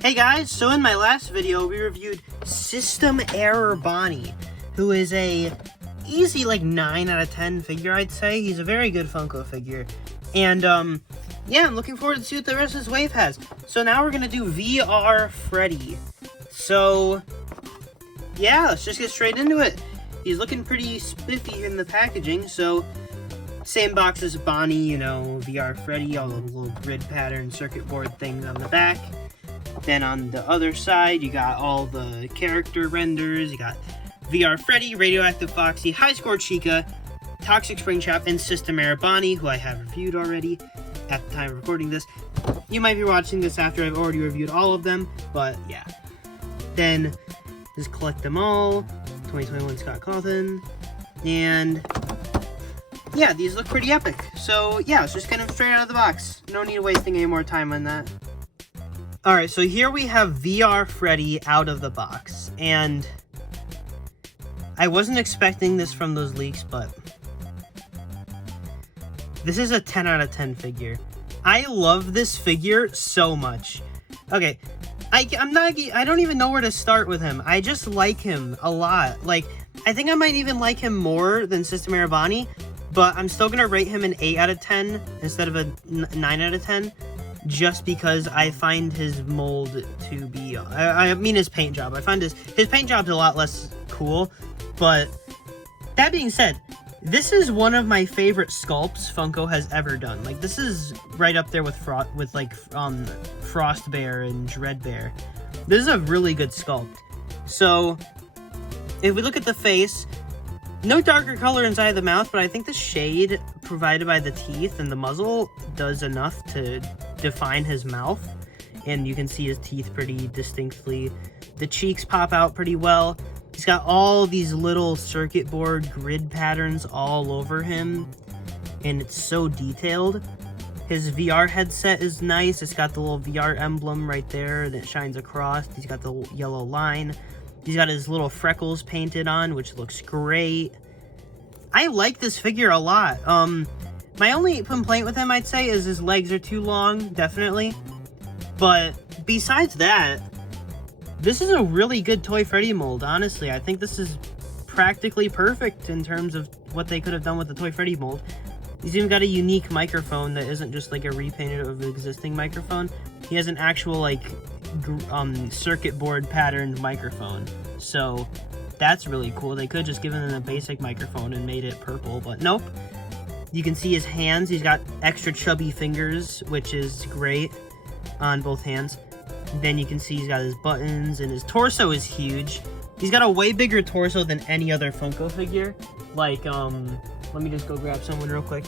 Hey guys, so in my last video, we reviewed System Error Bonnie, who is a easy, 9 out of 10 figure, I'd say. He's a very good Funko figure. And, yeah, I'm looking forward to see what the rest of this wave has. So now we're gonna do VR Freddy. So, yeah, let's just get straight into it. He's looking pretty spiffy in the packaging, so same box as Bonnie, you know, VR Freddy, all the little grid pattern circuit board things on the back. Then on the other side, you got all the character renders. You got VR Freddy, Radioactive Foxy, High Score Chica, Toxic Springtrap, and System Error Bonnie, who I have reviewed already at the time of recording this. You might be watching this after I've already reviewed all of them, but yeah. Then just collect them all. 2021 Scott Cawthon. And yeah, these look pretty epic. So yeah, let's just get them straight out of the box. No need wasting any more time on that. Alright, so here we have VR Freddy out of the box, and I wasn't expecting this from those leaks, but this is a 10 out of 10 figure. I love this figure so much. Okay, I don't even know where to start with him. I just like him a lot. I think I might even like him more than System Error Bonnie, but I'm still gonna rate him an 8 out of 10 instead of a 9 out of 10. Just because I find his mold to be, I mean his paint job. I find his paint job's a lot less cool, but that being said, this is one of my favorite sculpts Funko has ever done. This is right up there with Frost Bear and Dread Bear. This is a really good sculpt. So if we look at the face, no darker color inside the mouth, but I think the shade provided by the teeth and the muzzle does enough to define his mouth, and you can see his teeth pretty distinctly. The cheeks pop out pretty well. He's got all these little circuit board grid patterns all over him, and it's so detailed. His VR headset is nice. It's got the little VR emblem right there that shines across. He's got the yellow line. He's got his little freckles painted on, which looks great. I like this figure a lot. My only complaint with him, I'd say, is his legs are too long, definitely. But besides that, this is a really good Toy Freddy mold, honestly. I think this is practically perfect in terms of what they could have done with the Toy Freddy mold. He's even got a unique microphone that isn't just a repainted of an existing microphone. He has an actual, circuit board patterned microphone. So that's really cool. They could have just given him a basic microphone and made it purple, but nope. You can see his hands. He's got extra chubby fingers, which is great on both hands. Then you can see he's got his buttons, and his torso is huge. He's got a way bigger torso than any other Funko figure. Let me just go grab someone real quick.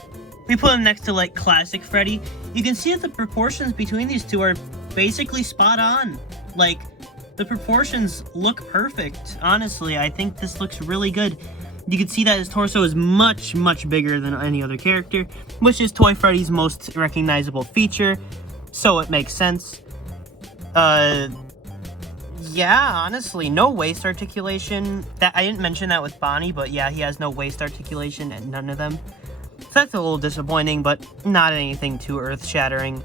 We put him next to classic Freddy. You can see that the proportions between these two are basically spot on. The proportions look perfect. Honestly, I think this looks really good. You can see that his torso is much, much bigger than any other character, which is Toy Freddy's most recognizable feature, so it makes sense. Yeah, honestly, no waist articulation. I didn't mention that with Bonnie, but yeah, he has no waist articulation and none of them. So that's a little disappointing, but not anything too earth-shattering.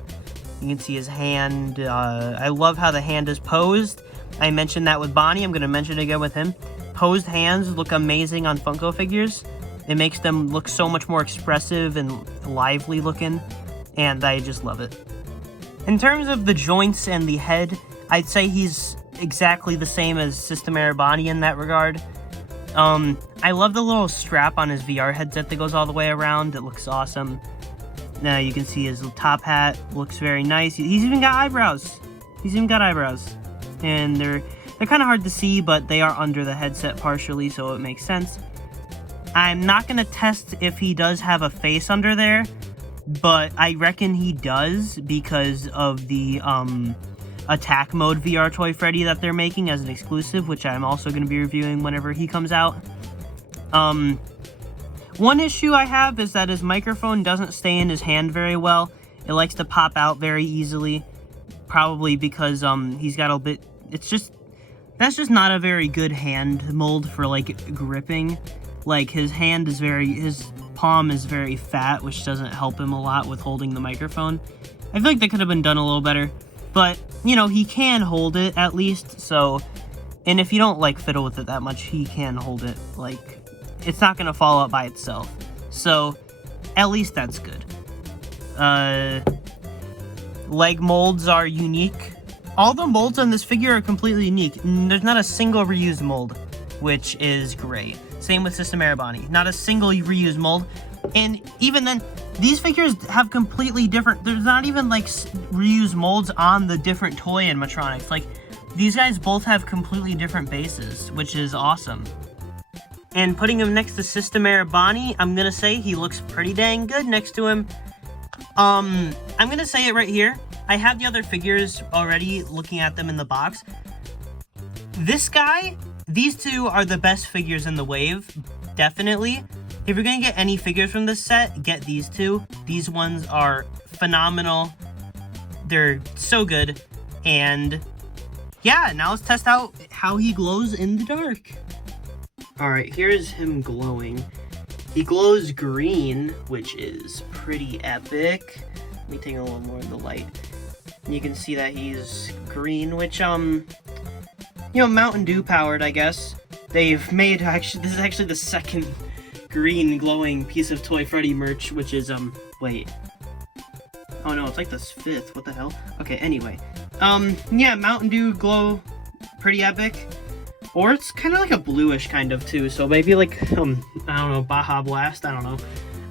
You can see his hand. I love how the hand is posed. I mentioned that with Bonnie. I'm going to mention it again with him. Posed hands look amazing on Funko figures. It makes them look so much more expressive and lively looking, and I just love it. In terms of the joints and the head, I'd say he's exactly the same as System Error Bonnie in that regard. I love the little strap on his VR headset that goes all the way around. It looks awesome. Now you can see his top hat looks very nice. He's even got eyebrows. And they're kind of hard to see, but they are under the headset partially, so it makes sense. I'm not going to test if he does have a face under there, but I reckon he does because of the attack mode VR Toy Freddy that they're making as an exclusive, which I'm also going to be reviewing whenever he comes out. One issue I have is that his microphone doesn't stay in his hand very well. It likes to pop out very easily, probably because he's got a bit. That's just not a very good hand mold for gripping. His palm is very fat, which doesn't help him a lot with holding the microphone. I feel like that could have been done a little better. But, you know, he can hold it at least, so... And if you don't, like, fiddle with it that much, he can hold it. Like, it's not going to fall out by itself. So, at least that's good. Leg molds are unique. All the molds on this figure are completely unique. There's not a single reused mold, which is great. Same with System Arabani. Not a single reused mold. And even then, these figures have completely different... There's not even, like, reused molds on the different toy animatronics. Like... These guys both have completely different bases, which is awesome. And putting him next to System Arabani, I'm gonna say he looks pretty dang good next to him. I'm gonna say it right here. I have the other figures already, looking at them in the box. This guy, these two are the best figures in the wave, definitely. If you're gonna get any figures from this set, get these two. These ones are phenomenal. They're so good. And... yeah, now let's test out how he glows in the dark. Alright, here's him glowing. He glows green, which is pretty epic. Let me take a little more of the light. You can see that he's green, which, you know, Mountain Dew powered, I guess. They've made, actually, this is actually the second green glowing piece of Toy Freddy merch, which is, wait. Oh no, it's like the 5th, what the hell? Okay, anyway. Yeah, Mountain Dew glow, pretty epic. Or it's kind of like a bluish kind of too, so maybe like, I don't know, Baja Blast, I don't know.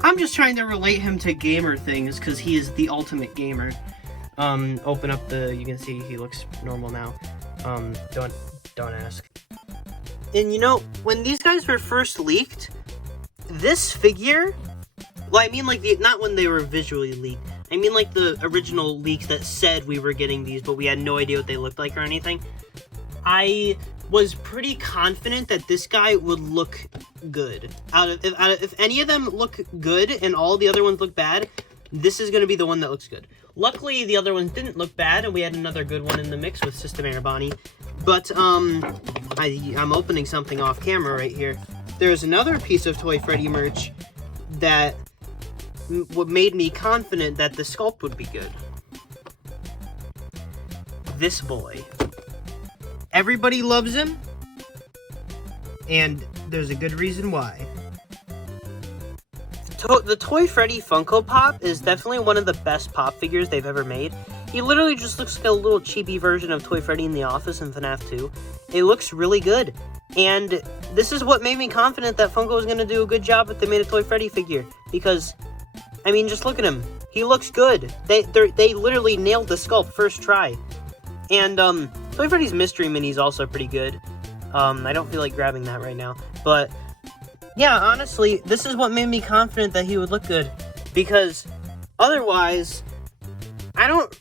I'm just trying to relate him to gamer things, because he is the ultimate gamer. Open up the, you can see he looks normal now. Don't ask. And you know, when these guys were first leaked, this figure, well, I mean like, not when they were visually leaked, I mean like the original leaks that said we were getting these, but we had no idea what they looked like or anything. I was pretty confident that this guy would look good. If any of them look good and all the other ones look bad, this is going to be the one that looks good. Luckily, the other ones didn't look bad, and we had another good one in the mix with System Arabani. But, I'm opening something off camera right here. There's another piece of Toy Freddy merch that what made me confident that the sculpt would be good. This boy. Everybody loves him, and there's a good reason why. The Toy Freddy Funko Pop is definitely one of the best pop figures they've ever made. He literally just looks like a little cheapy version of Toy Freddy in the Office in FNAF 2. It looks really good, and this is what made me confident that Funko was going to do a good job if they made a Toy Freddy figure, because... I mean, just look at him. He looks good. They literally nailed the sculpt first try. And, Toy Freddy's Mystery Mini is also pretty good. I don't feel like grabbing that right now. But, yeah, honestly, this is what made me confident that he would look good. Because, otherwise, I don't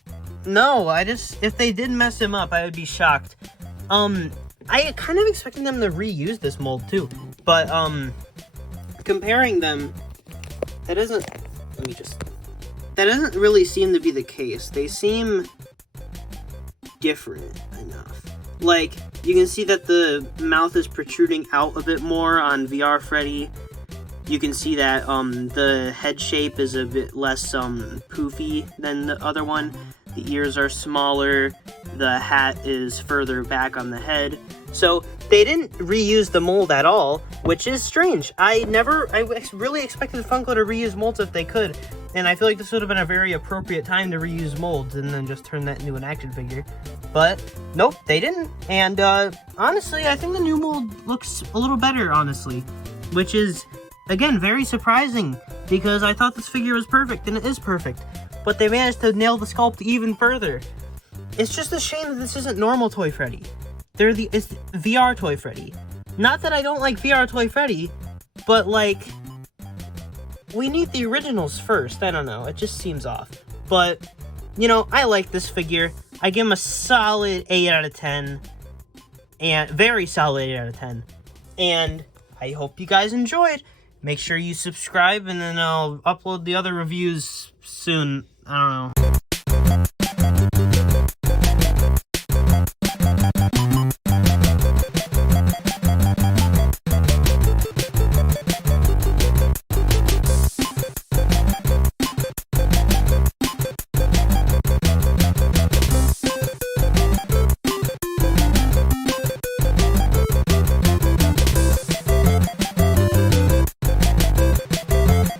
know. If they did mess him up, I would be shocked. I kind of expected them to reuse this mold, too. But, comparing them, that doesn't really seem to be the case. They seem different enough. Like, you can see that the mouth is protruding out a bit more on VR Freddy. You can see that the head shape is a bit less poofy than the other one. The ears are smaller. The hat is further back on the head. So they didn't reuse the mold at all, which is strange. I really expected Funko to reuse molds if they could, and I feel like this would have been a very appropriate time to reuse molds and then just turn that into an action figure. But nope, they didn't. And honestly, I think the new mold looks a little better, honestly, which is, again, very surprising because I thought this figure was perfect, and it is perfect. But they managed to nail the sculpt even further. It's just a shame that this isn't normal Toy Freddy. It's VR Toy Freddy. Not that I don't like VR Toy Freddy, but like, we need the originals first. I don't know, it just seems off. But, you know, I like this figure. I give him a solid 8 out of 10. And very solid 8 out of 10. And I hope you guys enjoyed. Make sure you subscribe, and then I'll upload the other reviews soon. I don't know.